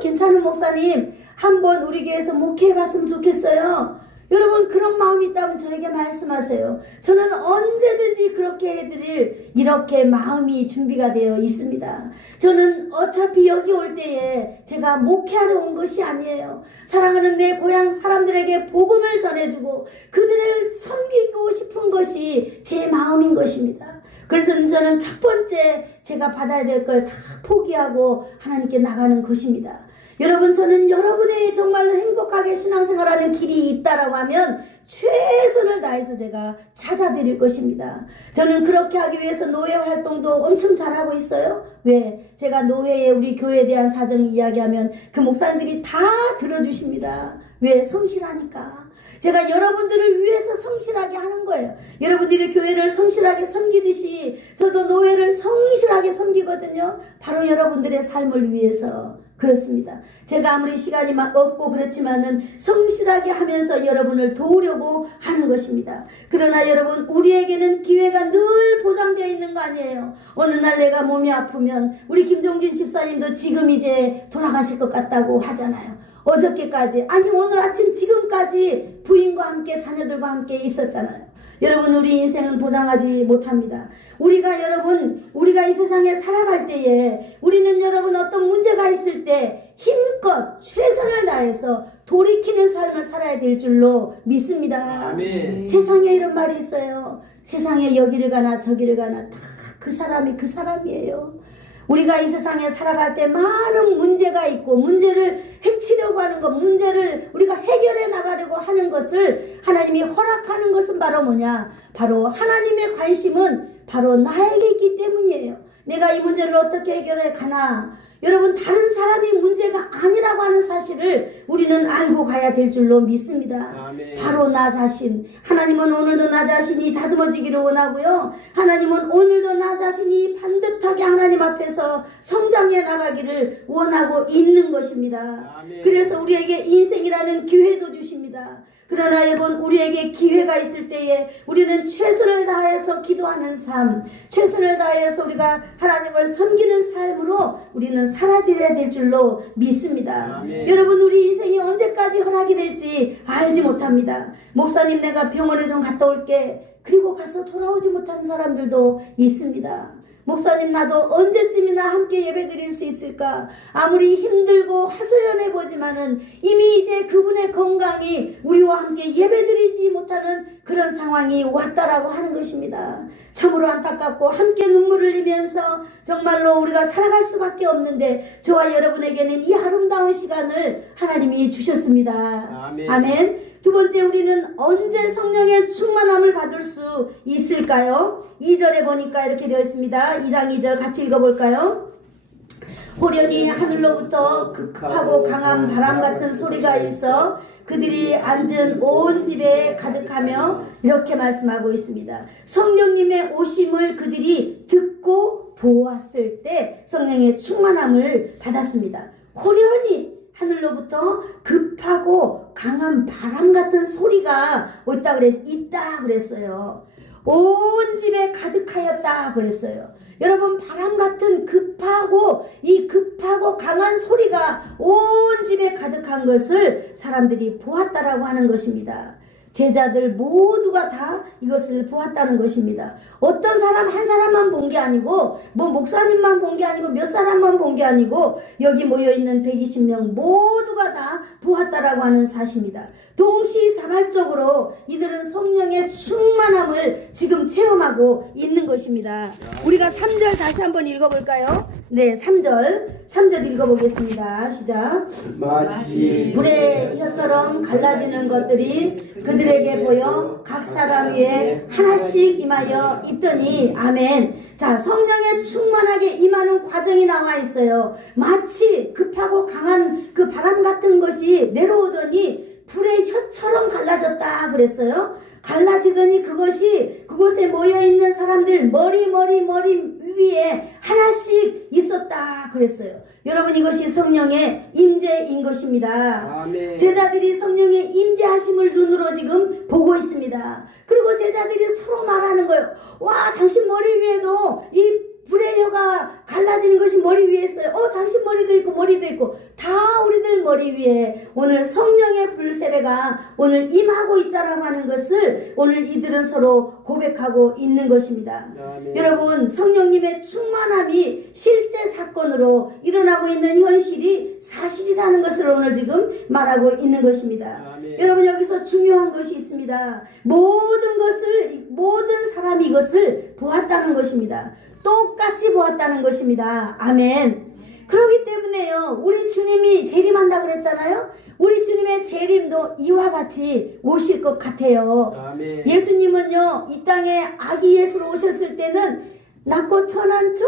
괜찮은 목사님 한번 우리 교회에서 목회해 봤으면 좋겠어요. 여러분, 그런 마음이 있다면 저에게 말씀하세요. 저는 언제든지 그렇게 해드릴 이렇게 마음이 준비가 되어 있습니다. 저는 어차피 여기 올 때에 제가 목회하러 온 것이 아니에요. 사랑하는 내 고향 사람들에게 복음을 전해주고 그들을 섬기고 싶은 것이 제 마음인 것입니다. 그래서 저는 첫 번째 제가 받아야 될 걸 다 포기하고 하나님께 나가는 것입니다. 여러분, 저는 여러분의 정말로 행복하게 신앙생활하는 길이 있다라고 하면 최선을 다해서 제가 찾아드릴 것입니다. 저는 그렇게 하기 위해서 노예 활동도 엄청 잘하고 있어요. 왜? 제가 노예에 우리 교회에 대한 사정 이야기하면 그 목사님들이 다 들어주십니다. 왜? 성실하니까. 제가 여러분들을 위해서 성실하게 하는 거예요. 여러분들이 교회를 성실하게 섬기듯이 저도 노예를 성실하게 섬기거든요. 바로 여러분들의 삶을 위해서. 그렇습니다. 제가 아무리 시간이 없고 그렇지만은 성실하게 하면서 여러분을 도우려고 하는 것입니다. 그러나 여러분, 우리에게는 기회가 늘 보장되어 있는 거 아니에요. 어느 날 내가 몸이 아프면 우리 김종진 집사님도 지금 이제 돌아가실 것 같다고 하잖아요. 어저께까지, 아니 오늘 아침 지금까지 부인과 함께 자녀들과 함께 있었잖아요. 여러분, 우리 인생은 보장하지 못합니다. 우리가 이 세상에 살아갈 때에 우리는 여러분 어떤 문제가 있을 때 힘껏 최선을 다해서 돌이키는 삶을 살아야 될 줄로 믿습니다. 아멘. 세상에 이런 말이 있어요. 세상에 여기를 가나 저기를 가나 다 그 사람이 그 사람이에요. 우리가 이 세상에 살아갈 때 많은 문제가 있고 문제를 해치려고 하는 것, 문제를 우리가 해결해 나가려고 하는 것을 하나님이 허락하는 것은 바로 뭐냐? 바로 하나님의 관심은 바로 나에게 있기 때문이에요. 내가 이 문제를 어떻게 해결해 가나? 여러분, 다른 사람이 문제가 아니라고 하는 사실을 우리는 알고 가야 될 줄로 믿습니다. 아멘. 바로 나 자신. 하나님은 오늘도 나 자신이 다듬어지기를 원하고요. 하나님은 오늘도 나 자신이 반듯하게 하나님 앞에서 성장해 나가기를 원하고 있는 것입니다. 아멘. 그래서 우리에게 인생이라는 기회도 주십니다. 그러나 여러분, 우리에게 기회가 있을 때에 우리는 최선을 다해서 기도하는 삶, 최선을 다해서 우리가 하나님을 섬기는 삶으로 우리는 살아드려야 될 줄로 믿습니다. 아멘. 여러분, 우리 인생이 언제까지 허락이 될지 알지 못합니다. 목사님, 내가 병원에 좀 갔다 올게. 그리고 가서 돌아오지 못하는 사람들도 있습니다. 목사님, 나도 언제쯤이나 함께 예배드릴 수 있을까? 아무리 힘들고 하소연해보지만은 이미 이제 그분의 건강이 우리와 함께 예배드리지 못하는 그런 상황이 왔다라고 하는 것입니다. 참으로 안타깝고 함께 눈물을 흘리면서 정말로 우리가 살아갈 수밖에 없는데 저와 여러분에게는 이 아름다운 시간을 하나님이 주셨습니다. 아멘. 아멘. 두 번째, 우리는 언제 성령의 충만함을 받을 수 있을까요? 2절에 보니까 이렇게 되어 있습니다. 2장 2절 같이 읽어볼까요? 호련히 하늘로부터 급하고 강한 바람 같은 소리가 있어 그들이 앉은 온 집에 가득하며 이렇게 말씀하고 있습니다. 성령님의 오심을 그들이 듣고 보았을 때 성령의 충만함을 받았습니다. 호련히 하늘로부터 급하고 강한 바람 같은 소리가 있다 그랬어요. 온 집에 가득하였다 그랬어요. 여러분, 바람 같은 급하고 강한 소리가 온 집에 가득한 것을 사람들이 보았다라고 하는 것입니다. 제자들 모두가 다 이것을 보았다는 것입니다. 어떤 사람 한 사람만 본 게 아니고 목사님만 본 게 아니고 몇 사람만 본 게 아니고 여기 모여있는 120명 모두가 다 보았다라고 하는 사실입니다. 동시다발적으로 이들은 성령의 충만함을 지금 체험하고 있는 것입니다. 우리가 3절 다시 한번 읽어볼까요? 네, 3절 읽어보겠습니다. 시작. 마치 불의 혀처럼 갈라지는 것들이 그들에게 보여 각 사람 위에 하나씩 임하여 있더니. 아멘. 자, 성령에 충만하게 임하는 과정이 나와 있어요. 마치 급하고 강한 그 바람 같은 것이 내려오더니 불의 혀처럼 갈라졌다 그랬어요. 갈라지더니 그곳에 모여있는 사람들 머리 위에 하나씩 있었다 그랬어요. 여러분, 이것이 성령의 임재인 것입니다. 아멘. 제자들이 성령의 임재하심을 눈으로 지금 보고 있습니다. 그리고 제자들이 서로 말하는 거예요. 와, 당신 머리 위에도 이 불의 혀가 갈라지는 것이 머리 위에 있어요. 당신 머리도 있고 다 우리들 머리 위에 오늘 성령의 불세례가 오늘 임하고 있다라고 하는 것을 오늘 이들은 서로 고백하고 있는 것입니다. 아멘. 여러분, 성령님의 충만함이 실제 사건으로 일어나고 있는 현실이 사실이라는 것을 오늘 지금 말하고 있는 것입니다. 아멘. 여러분, 여기서 중요한 것이 있습니다. 모든 사람이 이것을 보았다는 것입니다. 똑같이 보았다는 것입니다. 아멘. 그렇기 때문에요, 우리 주님이 재림한다고 그랬잖아요. 우리 주님의 재림도 이와 같이 오실 것 같아요. 아멘. 예수님은요, 이 땅에 아기 예수로 오셨을 때는 낮고 천한 저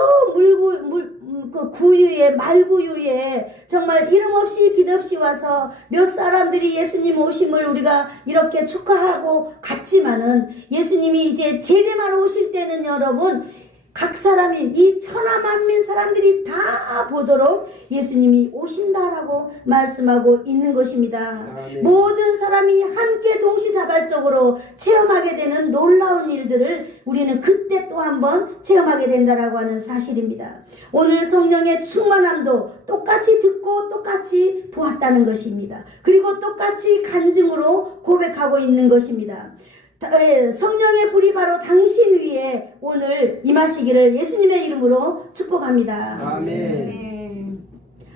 말구유에 정말 이름 없이 빛 없이 와서 몇 사람들이 예수님 오심을 우리가 이렇게 축하하고 갔지만은 예수님이 이제 재림하러 오실 때는 여러분, 각 사람이 이 천하만민 사람들이 다 보도록 예수님이 오신다라고 말씀하고 있는 것입니다. 아멘. 모든 사람이 함께 동시다발적으로 체험하게 되는 놀라운 일들을 우리는 그때 또 한번 체험하게 된다라고 하는 사실입니다. 오늘 성령의 충만함도 똑같이 듣고 똑같이 보았다는 것입니다. 그리고 똑같이 간증으로 고백하고 있는 것입니다. 성령의 불이 바로 당신 위에 오늘 임하시기를 예수님의 이름으로 축복합니다. 아멘.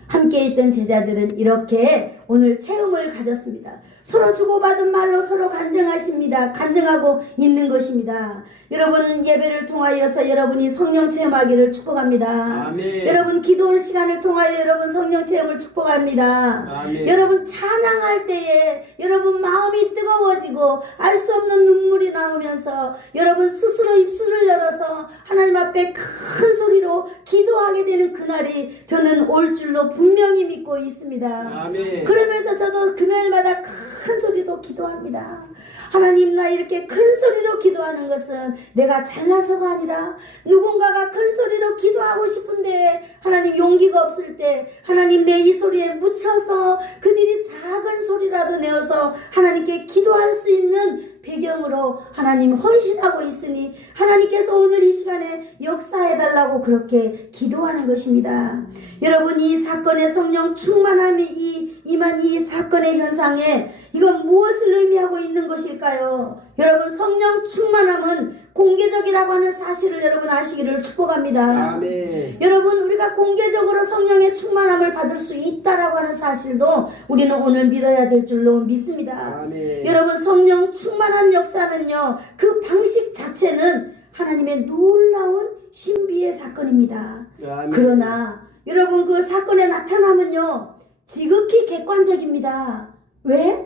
함께 있던 제자들은 이렇게 오늘 체험을 가졌습니다. 서로 주고받은 말로 서로 간증하고 있는 것입니다. 여러분, 예배를 통하여서 여러분이 성령 체험하기를 축복합니다. 아멘. 여러분, 기도 시간을 통하여 여러분 성령 체험을 축복합니다. 아멘. 여러분, 찬양할 때에 여러분 마음이 뜨거워지고 알 수 없는 눈물이 나오면서 여러분 스스로 입술을 열어서 하나님 앞에 큰 소리로 기도하게 되는 그날이 저는 올 줄로 분명히 믿고 있습니다. 아멘. 그러면서 저도 금요일마다 큰 소리로 기도합니다. 하나님, 나 이렇게 큰 소리로 기도하는 것은 내가 잘나서가 아니라 누군가가 큰 소리로 기도하고 싶은데 하나님 용기가 없을 때 하나님 내 이 소리에 묻혀서 그들이 작은 소리라도 내어서 하나님께 기도할 수 있는 배경으로 하나님 헌신하고 있으니 하나님께서 오늘 이 시간에 역사해달라고 그렇게 기도하는 것입니다. 여러분, 이 사건의 성령 충만함이 임한 이 사건의 현상에 이건 무엇을 의미하고 있는 것일까요? 여러분, 성령 충만함은 공개적이라고 하는 사실을 여러분 아시기를 축복합니다. 아멘. 여러분, 우리가 공개적으로 성령의 충만함을 받을 수 있다라고 하는 사실도 우리는 오늘 믿어야 될 줄로 믿습니다. 아멘. 여러분, 성령 충만한 역사는요, 그 방식 자체는 하나님의 놀라운 신비의 사건입니다. 아멘. 그러나 여러분, 그 사건의 나타남은요 지극히 객관적입니다. 왜?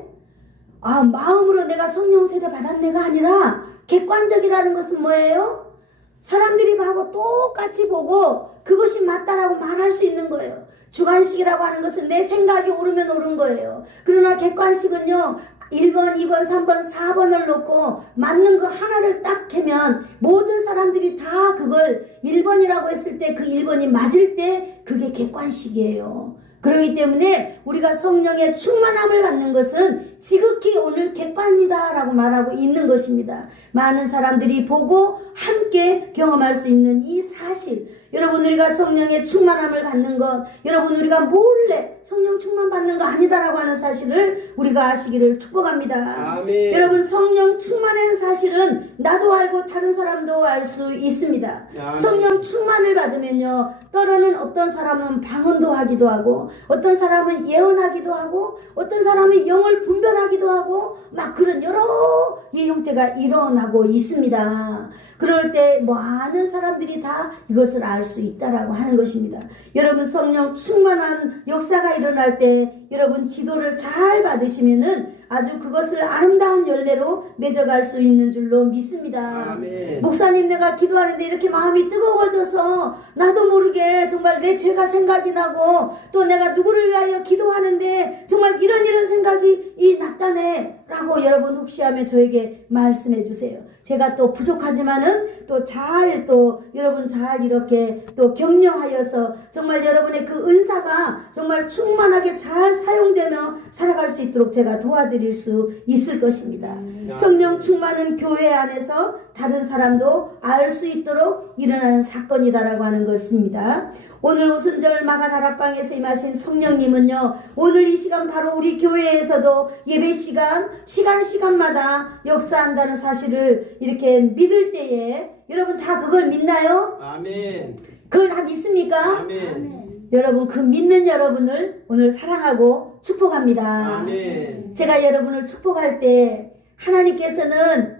마음으로 내가 성령 세례 받았네가 아니라 객관적이라는 것은 뭐예요? 사람들이 봐고 똑같이 보고 그것이 맞다라고 말할 수 있는 거예요. 주관식이라고 하는 것은 내 생각이 옳으면 옳은 거예요. 그러나 객관식은요, 1번, 2번, 3번, 4번을 놓고 맞는 거 하나를 딱 캐면 모든 사람들이 다 그걸 1번이라고 했을 때 그 1번이 맞을 때 그게 객관식이에요. 그렇기 때문에 우리가 성령의 충만함을 받는 것은 지극히 오늘 객관이다 라고 말하고 있는 것입니다. 많은 사람들이 보고 함께 경험할 수 있는 이 사실, 여러분 우리가 성령의 충만함을 받는 것, 여러분 우리가 몰래 성령 충만 받는 거 아니다라고 하는 사실을 우리가 아시기를 축복합니다. 아멘. 여러분 성령 충만한 사실은 나도 알고 다른 사람도 알 수 있습니다. 아멘. 성령 충만을 받으면요, 때로는 어떤 사람은 방언도 하기도 하고, 어떤 사람은 예언하기도 하고, 어떤 사람은 영을 분별하기도 하고, 막 그런 여러 이 형태가 일어나고 있습니다. 그럴 때 많은 사람들이 다 이것을 알 수 있다라고 하는 것입니다. 여러분 성령 충만한 역사가 일어날 때 여러분 지도를 잘 받으시면은 아주 그것을 아름다운 열매로 맺어갈 수 있는 줄로 믿습니다. 아멘. 목사님 내가 기도하는데 이렇게 마음이 뜨거워져서 나도 모르게 정말 내 죄가 생각이 나고 또 내가 누구를 위하여 기도하는데 정말 이런 생각이 났다네 라고 여러분 혹시 하면 저에게 말씀해 주세요. 제가 또 부족하지만은 또 여러분 잘 이렇게 또 격려하여서 정말 여러분의 그 은사가 정말 충만하게 잘 사용되며 살아갈 수 있도록 제가 도와드릴 수 있을 것입니다. 성령 충만은 교회 안에서 다른 사람도 알 수 있도록 일어나는 사건이다라고 하는 것입니다. 오늘 오순절 마가다락방에서 임하신 성령님은요, 오늘 이 시간 바로 우리 교회에서도 예배 시간마다 역사한다는 사실을 이렇게 믿을 때에 여러분 다 그걸 믿나요? 아멘. 그걸 다 믿습니까? 아멘. 여러분 그 믿는 여러분을 오늘 사랑하고 축복합니다. 아멘. 제가 여러분을 축복할 때 하나님께서는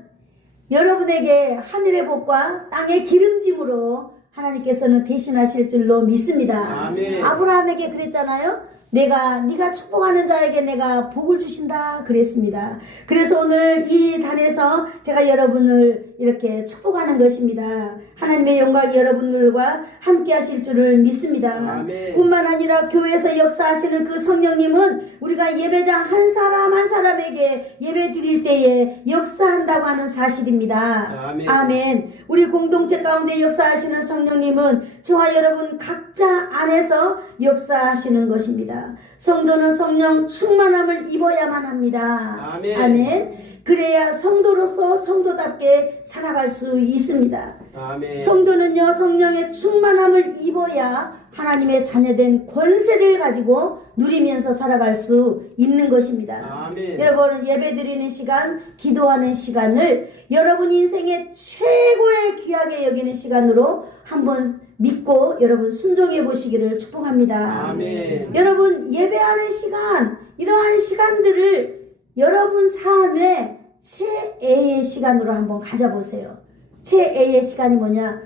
여러분에게 하늘의 복과 땅의 기름짐으로 하나님께서는 대신하실 줄로 믿습니다. 아멘. 아브라함에게 그랬잖아요. 네가 축복하는 자에게 내가 복을 주신다 그랬습니다. 그래서 오늘 이 단에서 제가 여러분을 이렇게 축복하는 것입니다. 하나님의 영광이 여러분들과 함께 하실 줄을 믿습니다. 아멘. 뿐만 아니라 교회에서 역사하시는 그 성령님은 우리가 예배자 한 사람 한 사람에게 예배 드릴 때에 역사한다고 하는 사실입니다. 아멘. 아멘. 우리 공동체 가운데 역사하시는 성령님은 저와 여러분 각자 안에서 역사하시는 것입니다. 성도는 성령 충만함을 입어야만 합니다. 아멘. 아멘. 그래야 성도로서 성도답게 살아갈 수 있습니다. 아멘. 성도는요 성령의 충만함을 입어야 하나님의 자녀된 권세를 가지고 누리면서 살아갈 수 있는 것입니다. 아멘. 여러분은 예배드리는 시간, 기도하는 시간을 여러분 인생의 최고의 귀하게 여기는 시간으로 한번 믿고 여러분 순종해 보시기를 축복합니다. 아멘. 여러분 예배하는 시간, 이러한 시간들을 여러분 삶의 최애의 시간으로 한번 가져보세요. 최애의 시간이 뭐냐?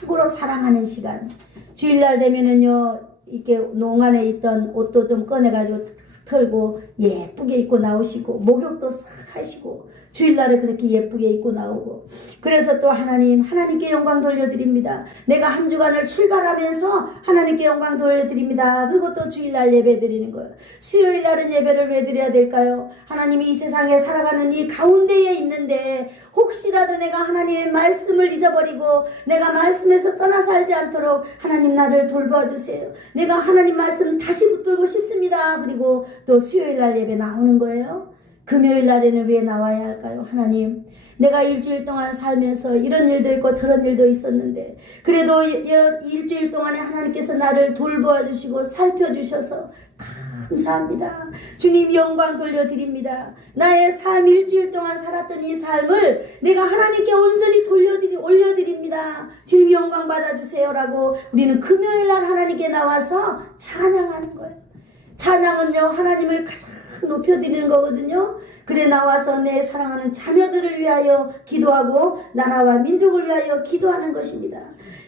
최고로 사랑하는 시간. 주일날 되면은요, 이렇게 농안에 있던 옷도 좀 꺼내가지고 털고 예쁘게 입고 나오시고, 목욕도 싹 하시고, 주일날에 그렇게 예쁘게 입고 나오고, 그래서 또 하나님께 영광 돌려드립니다. 내가 한 주간을 출발하면서 하나님께 영광 돌려드립니다. 그리고 또 주일날 예배 드리는 거예요. 수요일날은 예배를 왜 드려야 될까요? 하나님이 이 세상에 살아가는 이 가운데에 있는데 혹시라도 내가 하나님의 말씀을 잊어버리고 내가 말씀에서 떠나 살지 않도록 하나님 나를 돌봐주세요. 내가 하나님 말씀 다시 붙들고 싶습니다. 그리고 또 수요일날 예배 나오는 거예요. 금요일 날에는 왜 나와야 할까요? 하나님, 내가 일주일 동안 살면서 이런 일도 있고 저런 일도 있었는데 그래도 일주일 동안에 하나님께서 나를 돌보아 주시고 살펴주셔서 감사합니다. 주님 영광 돌려드립니다. 나의 삶 일주일 동안 살았던 이 삶을 내가 하나님께 온전히 올려드립니다. 주님 영광 받아주세요라고 우리는 금요일 날 하나님께 나와서 찬양하는 거예요. 찬양은요 하나님을 가장 높여드리는 거거든요. 그래 나와서 내 사랑하는 자녀들을 위하여 기도하고 나라와 민족을 위하여 기도하는 것입니다.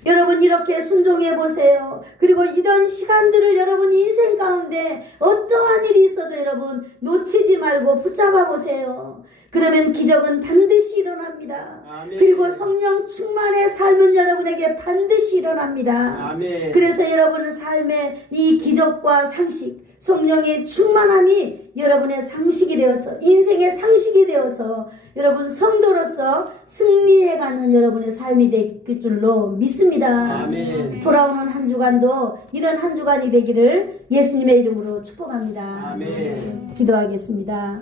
여러분 이렇게 순종해 보세요. 그리고 이런 시간들을 여러분 인생 가운데 가운데 어떠한 일이 있어도 여러분 놓치지 말고 붙잡아 보세요. 그러면 기적은 반드시 일어납니다. 아멘. 그리고 성령 충만의 삶은 여러분에게 반드시 일어납니다. 아멘. 그래서 여러분의 삶에 이 기적과 상식, 성령의 충만함이 여러분의 상식이 되어서, 인생의 상식이 되어서 여러분 성도로서 승리해가는 여러분의 삶이 될 줄로 믿습니다. 아멘. 돌아오는 한 주간도 이런 한 주간이 되기를 예수님의 이름으로 축복합니다. 아멘. 기도하겠습니다.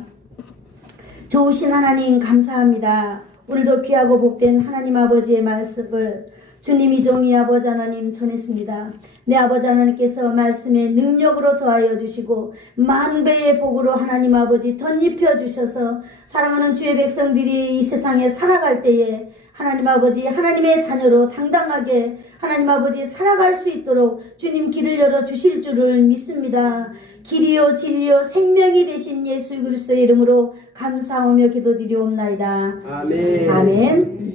좋으신 하나님 감사합니다. 오늘도 귀하고 복된 하나님 아버지의 말씀을 주님이 종이 아버지 하나님 전했습니다. 내 아버지 하나님께서 말씀의 능력으로 더하여 주시고 만배의 복으로 하나님 아버지 덧입혀 주셔서 사랑하는 주의 백성들이 이 세상에 살아갈 때에 하나님 아버지 하나님의 자녀로 당당하게 하나님 아버지 살아갈 수 있도록 주님 길을 열어 주실 줄을 믿습니다. 길이요 진리요 생명이 되신 예수 그리스도의 이름으로 감사하며 기도드리옵나이다. 아멘. 아멘.